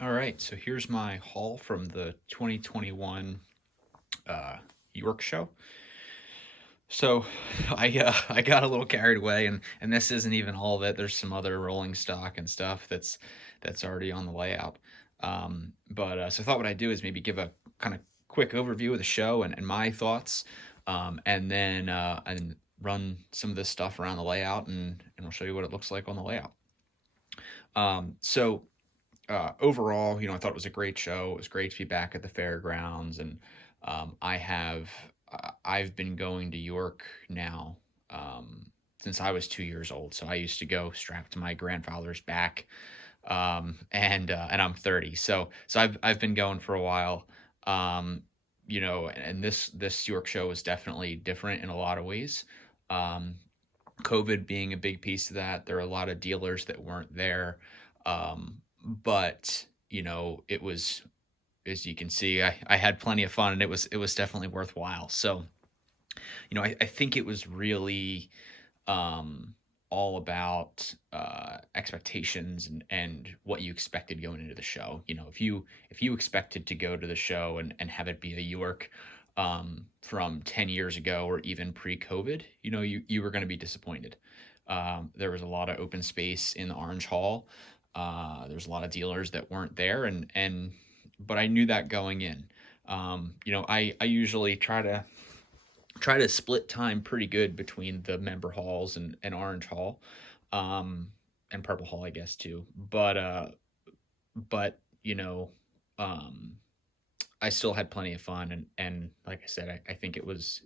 All right, so here's my haul from the 2021 uh, York show. So I got a little carried away, and this isn't even all of it. There's some other rolling stock and stuff that's already on the layout. But so I thought what I'd do is maybe give a kind of quick overview of the show and my thoughts, and then and run some of this stuff around the layout, and I'll show you what it looks like on the layout. So overall, I thought it was a great show. It was great to be back at the fairgrounds, and I've been going to York now since I was 2 years old. So I used to go strapped to my grandfather's back, and I'm 30. So I've been going for a while. And this York show was definitely different in a lot of ways. Um, COVID being a big piece of that. There are a lot of dealers that weren't there. But it was, as you can see, I had plenty of fun, and it was definitely worthwhile. So, I think it was really um, all about expectations and what you expected going into the show. If you expected to go to the show and have it be a York from 10 years ago or even pre-COVID, you were going to be disappointed. There was a lot of open space in the Orange Hall. There's a lot of dealers that weren't there, and but I knew that going in. I usually try to split time pretty good between the member halls and Orange Hall, um, and Purple Hall, I guess too. But um, I still had plenty of fun, and like I said, I think it was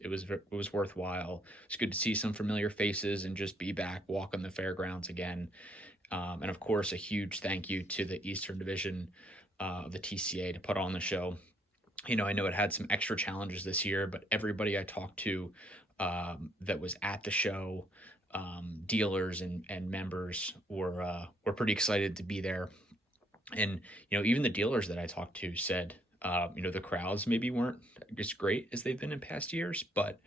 worthwhile. It's good to see some familiar faces and just be back walking the fairgrounds again. And of course, a huge thank you to the Eastern Division of the TCA to put on the show. I know it had some extra challenges this year, but everybody I talked to that was at the show, dealers and members were pretty excited to be there. And even the dealers that I talked to said, the crowds maybe weren't as great as they've been in past years, but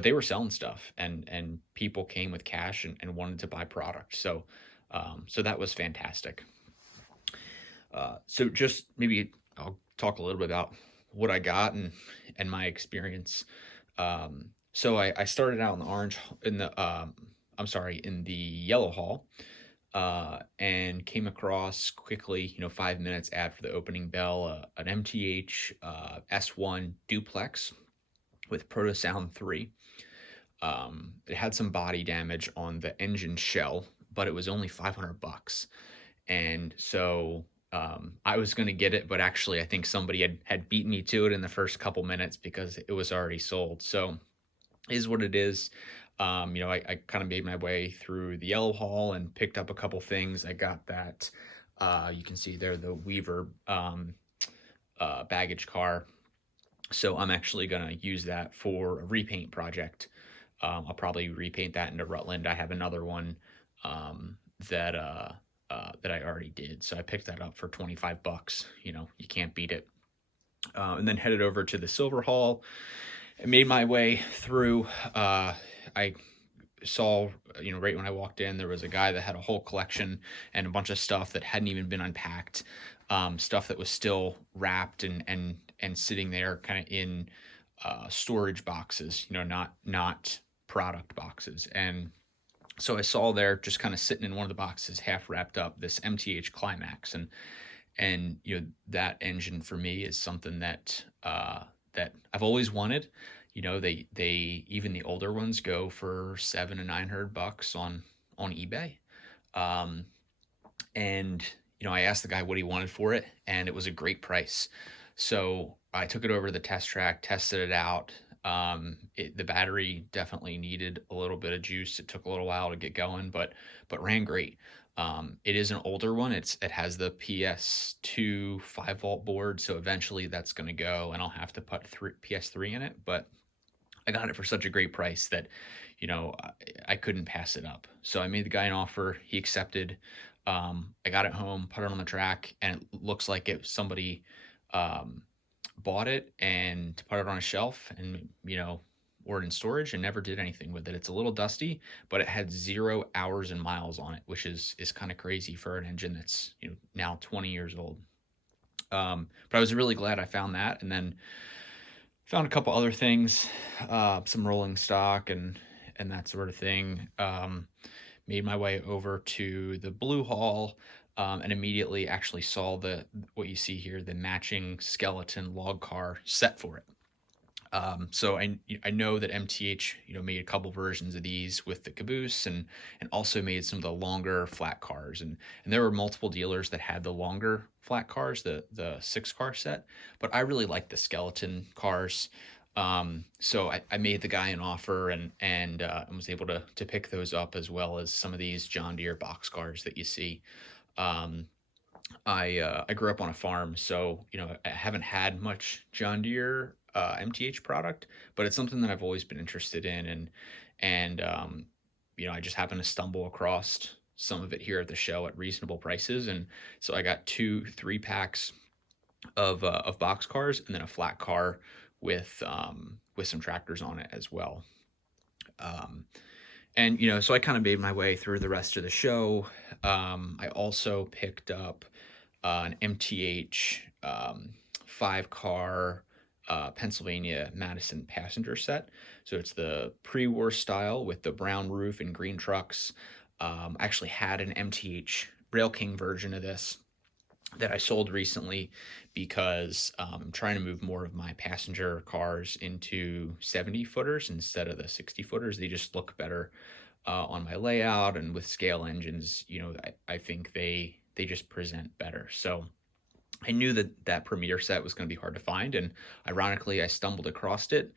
they were selling stuff, and people came with cash and wanted to buy product. So that was fantastic. So just maybe I'll talk a little bit about what I got and my experience. So I started out in the orange in the I'm sorry, in the yellow hall, and came across quickly, 5 minutes after the opening bell, an MTH S1 duplex with Proto Sound 3. It had some body damage on the engine shell, but it was only $500. And so I was going to get it, but actually, I think somebody had beaten me to it in the first couple minutes because it was already sold. So, is what it is. I kind of made my way through the yellow hall and picked up a couple things. I got that. You can see there the Weaver baggage car. So I'm actually going to use that for a repaint project. I'll probably repaint that into Rutland. I have another one um, that that I already did. So I picked that up for $25. You can't beat it. And then headed over to the Silver Hall. I made my way through. I saw, right when I walked in, there was a guy that had a whole collection and a bunch of stuff that hadn't even been unpacked, stuff that was still wrapped and sitting there, kind of in storage boxes, not product boxes. And so I saw there, just kind of sitting in one of the boxes, half wrapped up, this MTH Climax, and that engine for me is something that I've always wanted. They even the older ones go for 700 to 900 bucks on eBay. Um, and I asked the guy what he wanted for it, and it was a great price. So I took it over to the test track, tested it out. The battery definitely needed a little bit of juice. It took a little while to get going, but ran great. It is an older one. It has the PS2 5-volt board, so eventually that's going to go, and I'll have to put PS3 in it. But I got it for such a great price that, I couldn't pass it up. So I made the guy an offer. He accepted. I got it home, put it on the track, and it looks like somebody um, bought it and put it on a shelf and, or in storage and never did anything with it. It's a little dusty, but it had 0 hours and miles on it, which is kind of crazy for an engine that's, now 20 years old. But I was really glad I found that, and then found a couple other things, some rolling stock and that sort of thing. Made my way over to the Blue Hall, and immediately actually saw the what you see here, the matching skeleton log car set for it. So I know that MTH made a couple versions of these with the caboose and also made some of the longer flat cars and there were multiple dealers that had the longer flat cars, the 6 car set, but I really like the skeleton cars. So I made the guy an offer and was able to pick those up as well as some of these John Deere box cars that you see. Um, I grew up on a farm, so I haven't had much John Deere MTH product, but it's something that I've always been interested in, and I just happened to stumble across some of it here at the show at reasonable prices, and so I got 3 packs of box cars and then a flat car with some tractors on it as well. Um, and so I kind of made my way through the rest of the show. I also picked up an MTH 5 car Pennsylvania Madison passenger set. So it's the pre-war style with the brown roof and green trucks. I actually had an MTH Rail King version of this that I sold recently because I'm trying to move more of my passenger cars into 70 footers instead of the 60 footers. They just look better on my layout, and with scale engines, I think they just present better. So I knew that that Premiere set was going to be hard to find, and ironically, I stumbled across it,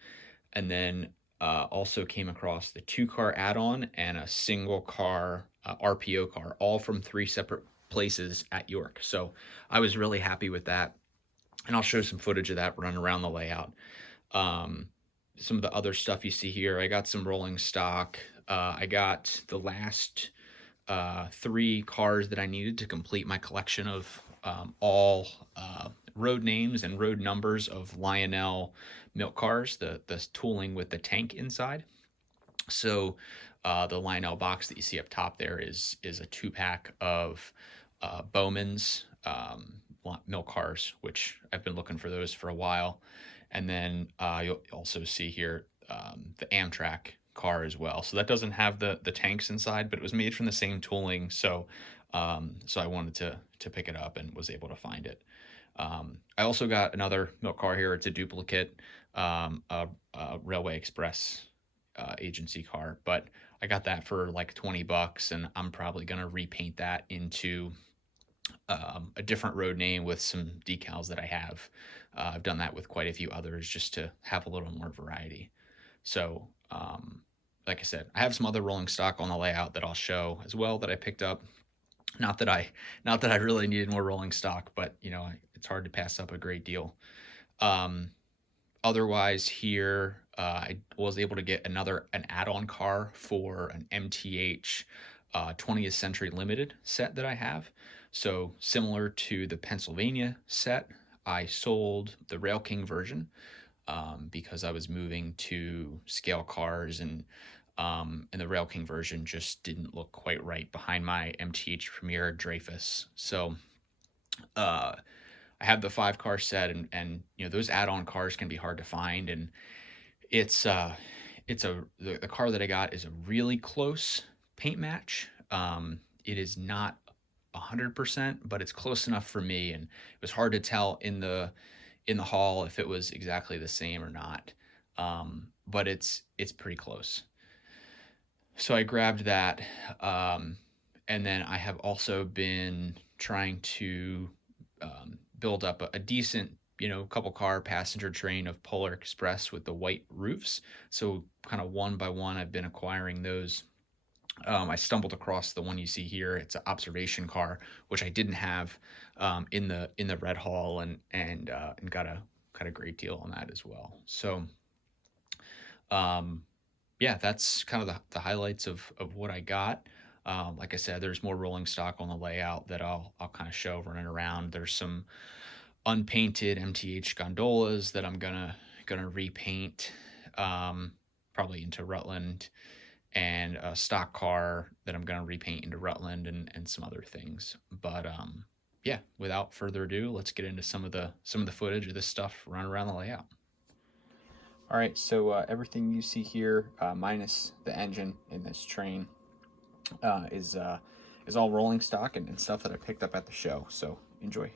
and then also came across the 2 car add-on and a single car RPO car, all from 3 separate places at York. So I was really happy with that, and I'll show some footage of that running around the layout. Um, some of the other stuff you see here, I got some rolling stock. I got the last 3 cars that I needed to complete my collection of all road names and road numbers of Lionel milk cars, the tooling with the tank inside. So the Lionel box that you see up top there is a 2 pack of Bowman's milk cars, which I've been looking for those for a while. And then you'll also see here the Amtrak car as well. So that doesn't have the tanks inside, but it was made from the same tooling. So I wanted to pick it up and was able to find it. I also got another milk car here. It's a duplicate, a Railway Express agency car, but I got that for like $20, and I'm probably gonna repaint that into a different road name with some decals that I have. I've done that with quite a few others just to have a little more variety. So, like I said, I have some other rolling stock on the layout that I'll show as well that I picked up. Not that I, not that I really needed more rolling stock, but it's hard to pass up a great deal. Um, Otherwise, here I was able to get an add-on car for an MTH 20th Century Limited set that I have. So similar to the Pennsylvania set, I sold the Rail King version because I was moving to scale cars and the Rail King version just didn't look quite right behind my MTH Premier Dreyfus. So uh, I have the 5 car set, and those add-on cars can be hard to find, and it's the car that I got is a really close paint match. It is not 100%, but it's close enough for me, and it was hard to tell in the hall if it was exactly the same or not. But it's pretty close. So I grabbed that, um, and then I have also been trying to build up a decent, couple car passenger train of Polar Express with the white roofs. So kind of one by one, I've been acquiring those. I stumbled across the one you see here. It's an observation car, which I didn't have in the Red Hall, and got a great deal on that as well. So um, yeah, that's kind of the highlights of what I got. Like I said, there's more rolling stock on the layout that I'll kind of show running around. There's some unpainted MTH gondolas that I'm gonna repaint, um, probably into Rutland, and a stock car that I'm gonna repaint into Rutland and some other things. But yeah, without further ado, let's get into some of the footage of this stuff running around the layout. All right, so everything you see here, minus the engine in this train, uh, is uh, is all rolling stock and stuff that I picked up at the show. So enjoy.